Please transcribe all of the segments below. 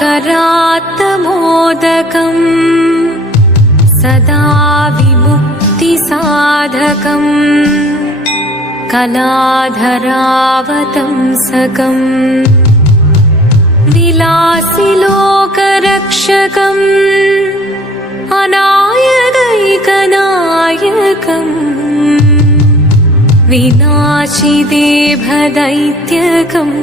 करात्तमोदकम् सदा विमुक्तिसाधकम् कलाधरावतंसकम् विलासिलोकरक्षकम् अनायकैकनायकम् विनाशिदेभदैत्यकम्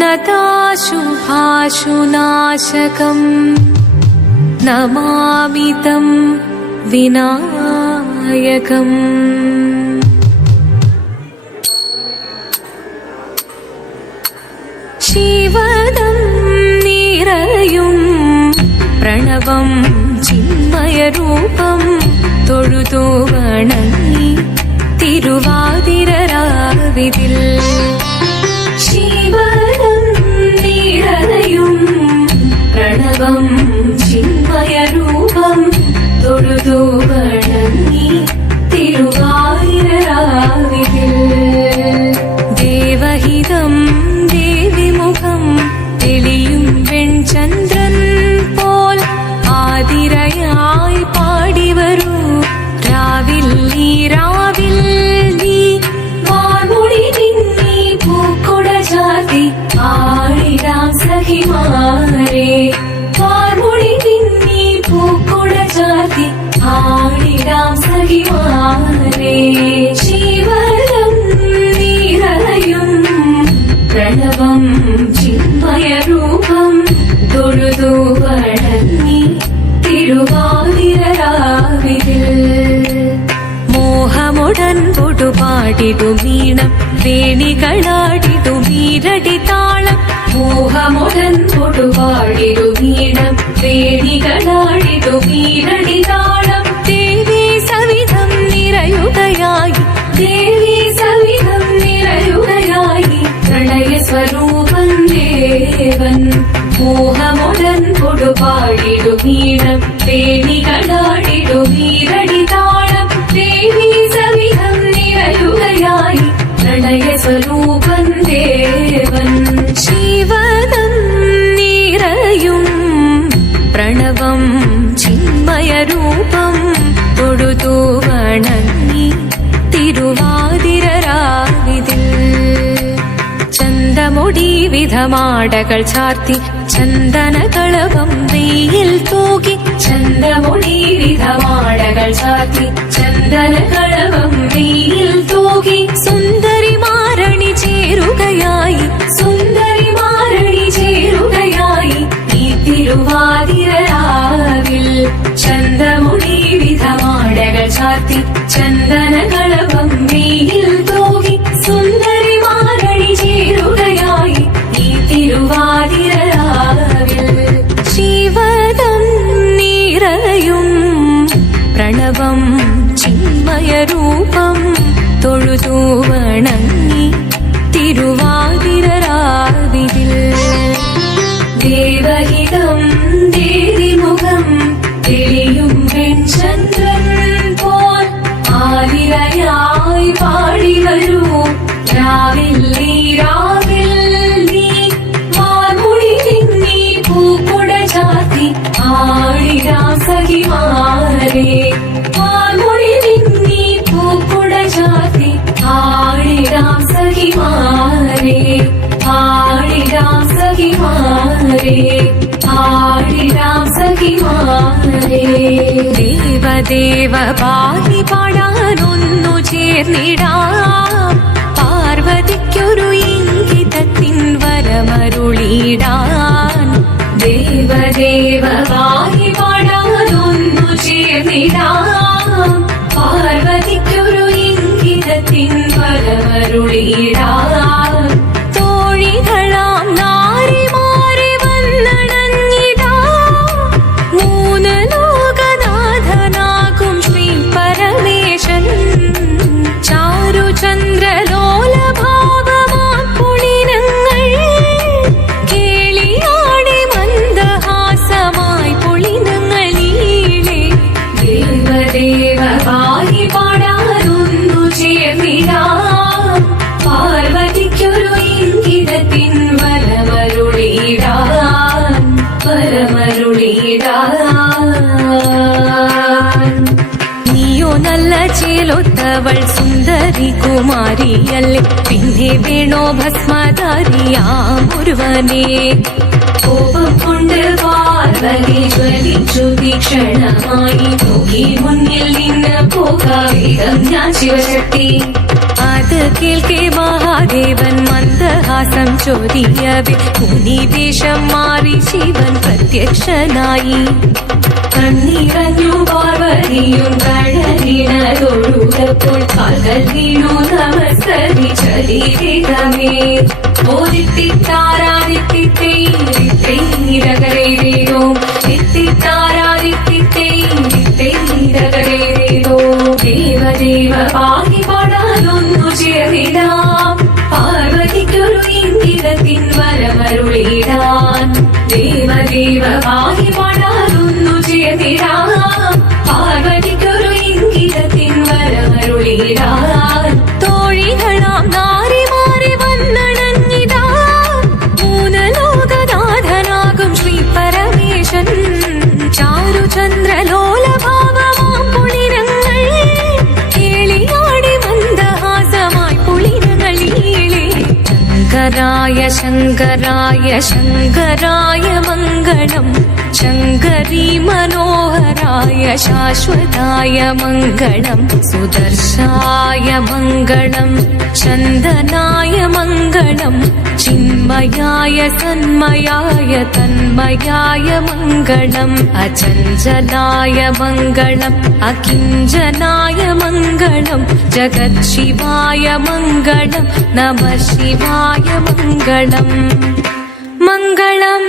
नताशुभाशुनाशकम् नमामि तं विनायकम्। शिवदं निरयुं प्रणवं चिन्मयरूपं തൊഴുതു വണങ്ങി തിരുവാതിരരാവിതിൽ ശിവദം നിരയും പ്രണവം ചിന്മയരൂപം തൊഴുതു വണങ്ങി തിരുവാതിരരാവിതിൽ ദേവഹിതം ദേവിമുഖം തെളിയും വെൺചന്ദ്രൻ പോൽ ആതിരയായി പാടിവരൂ രാവിൽ നീ രാവിൽ നീ വാർമുടി നിന്നീ പൂക്കൊട ചാർത്തി ആടിടാം സഖിമാരെ വാർമുടി നിന്നീ പൂക്കൊട ചാർത്തി ആടിടാം സഖിമാരെ ശിവദം നിറയും പ്രണവം ചിന്മയരൂപം തൊഴുതു വണങ്ങി തിരുവാതിരരാവിതിൽ മോഹമുടൻ പൊടുപാടിടുമീണം വേണികളാടിടുമീരടി താളം മോഹമുടൻ പൊടുപാടിടുമീണം വേണികളാടിടുമീരടി താളം ദേവി സവിധം നിറയുകയായി ദേവി സവിധം നിറയുകയായി പ്രണയ സ്വരൂപൻ ദേവൻ മോഹമുടൻ കൊടുപാടിടുമീണം വേണികളാടിടുമീരടി താളം ദേവി സവിധം നിറയുകയായി പ്രണയ സ്വരൂപൻ ദേവൻ ശിവദം നിറയും പ്രണവം ചിന്മയരൂപം തൊഴുതു വണങ്ങി തിരുവാതിരരാവിതിൽ ചന്തമുടി വിധമാടകൾ ചാർത്തി ചന്ദനകളവം വെയിൽ തൂകി ചന്തമുടി വിധമാടകൾ ചാർത്തി ചന്ദനകളവം വെയിൽ തൂകി സുന്ദരിമാരണി ചേരുകയായി സുന്ദരിമാരണി ചേരുകയായി ഈ തിരുവാതിരരാവിൽ ചന്തമുടി വിധമാടകൾ ചാർത്തി ചന്ദനകളവം വെയിൽ തൂകി സുന്ദരിമാരണി ചേരുകയായി ഈ തിരുവാതിരരാവിൽ ശിവദം നിറയും പ്രണവം ചിന്മയരൂപം തൊഴുതു വണങ്ങി തിരുവാതിരരാവിതിൽ ദേവഹിതം ദേവിമുഖം തെളിയും വെൺചന്ദ്രൻ പോൽ ആതിരയായി പാടിവരൂ രാവിൽ നീ രാവിൽ നീ വാർമുടി നിന്നീ പൂക്കൊട ചാർത്തി ആടിടാം സഖിമാരെ വാർമുടി നിന്നീ പൂക്കൊട ചാർത്തി ആടിടാം സഖിമാരെ ആടിടാം സഖിമാരെ ആടിടാം സഖിമാരെ ദേവദേവ പാടി പാടാനൊന്നു ചേർന്നിടാം പാർവതിക്കൊരു ഇംഗിതത്തിൻ വരമരുളിടാൻ ദേവദേവ പാടി പാടാനൊന്നു ചേർന്നിടാം പാർവതിക്കൊരു ഇംഗിതത്തിൻ വരമരുളിടാൻ തോഴികളാം നാരിമാരെ വന്നണഞ്ഞിടാം മൂന്ന് ലോകനാഥനാകും ശ്രീ പരമേശൻ ചാരുചന്ദ്രലോലഭാവമാം പുളിനങ്ങൾ കേളിയാടി മന്ദഹാസമായി പുളിനങ്ങൾ നീളെ ദേവദേവ പാടി പാടാനൊന്നു ചേർന്നിടാം പാർവതിക്കൊരു ഇംഗിതത്തിൻ വരമരുളിടാം നീയോ നല്ല ചേലൊത്തവൾ സുന്ദരി കുമാരിയല്ലേ, പിന്നെ വേണോ ഭസ്മധാരിയാം ഒരുവനെ. കോപം കൊണ്ട് പാർവതി ജ്വലിച്ചു തീക്ഷണമായി, നോക്കി മുന്നിൽ നിന്ന് പോകാവേഗം ഞാൻ ശിവശക്തി. അത് കേൾക്കെ മഹാദേവൻ മന്ദഹാസം ചൊരിയവേ, മുനിവേഷം മാറി ശിവൻ പ്രത്യക്ഷനായി. കണ്ണീറഞ്ഞു പാർവതിയും കടലിനതൊഴുകപ്പോൾ, കാൽകൾ വീണു നമസ്കരിച്ചതിവേഗമേ. ഓരിത്തിത്താരാദിത്തിത്തൈരകരേതോ, ഇത്തിത്താരാദിത്തിത്തൈരകരേതോ. ദേവദേവ പാകി പാടാനൊന്നു ചേർന്നിടാം, പാർവതിക്കൊരു ഇംഗിതത്തിൻ വരമരുളിടാൻ. ദേവദേവ പാകി പാടാനൊന്നു ചേർന്നിടാം, പാർവതിക്കൊരു ഇംഗിതത്തിൻ വരമരുളിടാൻ. തോഴികളാം നാരിമാരെ വന്നണഞ്ഞിടാ, മൂലലോകനാഥനാകും ശ്രീ പരമേശൻ. ചാരുചന്ദ്രലോലഭാവമാം പുളിരങ്ങൾ കേളിയാടി മന്ദഹാസമായി പുളിരങ്ങളീളെ. ശങ്കരായ ശങ്കരായ ശങ്കരായ മംഗളം, ശങ്കരീ മനോഹരായ ശാശ്വതായ മംഗളം. സുദർശായ മംഗളം, ചന്ദനായ മംഗളം, ചിന്മയായ സന്മയായ തന്മയായ മംഗളം. അചഞ്ചലായ മംഗളം, അകിഞ്ചനായ മംഗളം, ജഗത്ശിവായ മംഗളം, നമഃ ശിവായ മംഗളം. മംഗളം